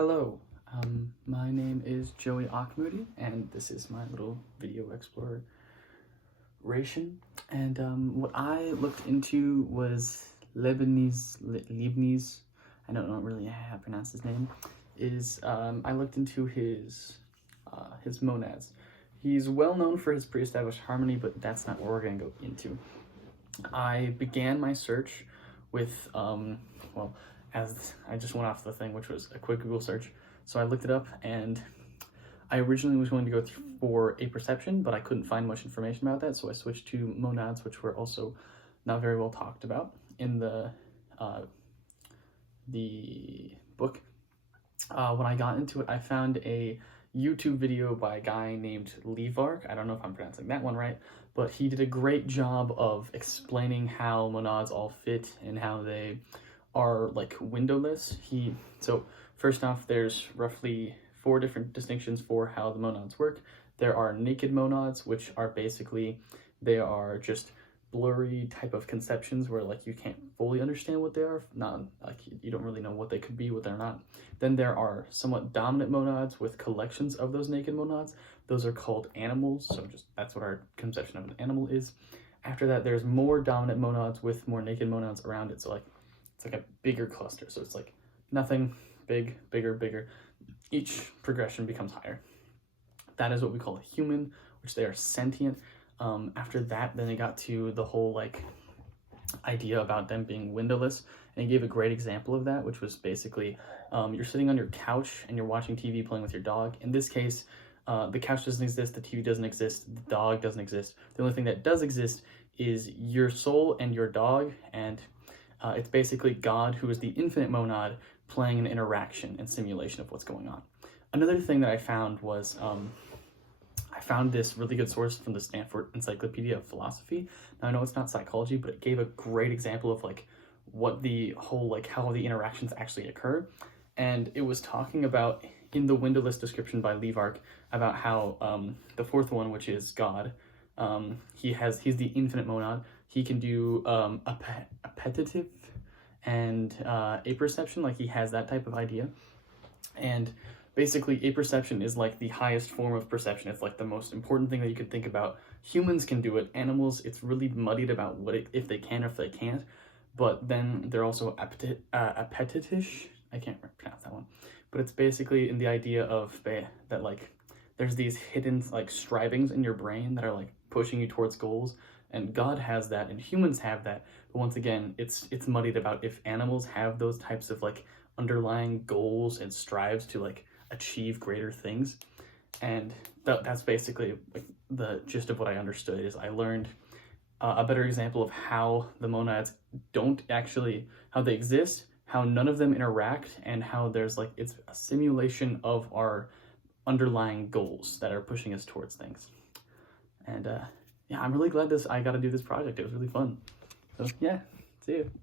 Hello, my name is Joey Akmoody, and this is my little video exploration. And what I looked into was Leibniz. I don't know really how to pronounce his name. I looked into his monads. He's well known for his pre-established harmony, but that's not what we're going to go into. I began my search with as I just went off the thing, which was a quick Google search. So I looked it up, and I originally was going to go for apperception, but I couldn't find much information about that, so I switched to monads, which were also not very well talked about in the book. When I got into it, I found a YouTube video by a guy named Leibniz. I don't know if I'm pronouncing that one right, but he did a great job of explaining how monads all fit and how they are like windowless. So first off, there's roughly 4 different distinctions for how the monads work. There are naked monads, which are basically, they are just blurry type of conceptions where like you can't fully understand what they are, not like you don't really know what they could be, what they're not. Then there are somewhat dominant monads with collections of those naked monads. Those are called animals, so just that's what our conception of an animal is. After that, there's more dominant monads with more naked monads around it, so like it's like a bigger cluster, so it's like nothing, big, bigger, bigger. Each progression becomes higher. That is what we call a human, which they are sentient. After that, then they got to the whole like idea about them being windowless, and he gave a great example of that, which was basically you're sitting on your couch and you're watching TV playing with your dog. In this case, the couch doesn't exist, the TV doesn't exist, the dog doesn't exist. The only thing that does exist is your soul and your dog, and it's basically God, who is the infinite monad, playing an interaction and simulation of what's going on. Another thing that I found was I found this really good source from the Stanford Encyclopedia of Philosophy. Now I know it's not psychology, but it gave a great example of like what the whole, like how the interactions actually occur. And it was talking about, in the windowless description by Leibniz, about how the 4th one, which is God, he's the infinite monad. He can do appetitive and apperception, like he has that type of idea. And basically, apperception is like the highest form of perception. It's like the most important thing that you could think about. Humans can do it. Animals, it's really muddied about if they can or if they can't. But then they're also appetitive. I can't pronounce that one. But it's basically in the idea of that like there's these hidden like strivings in your brain that are like pushing you towards goals. And God has that, and humans have that. But once again, it's muddied about if animals have those types of like underlying goals and strives to like achieve greater things. And that's basically like the gist of what I understood. Is I learned a better example of how the monads how they exist, how none of them interact, and how there's like it's a simulation of our underlying goals that are pushing us towards things. And yeah, I'm really glad I got to do this project. It was really fun. So yeah, see you.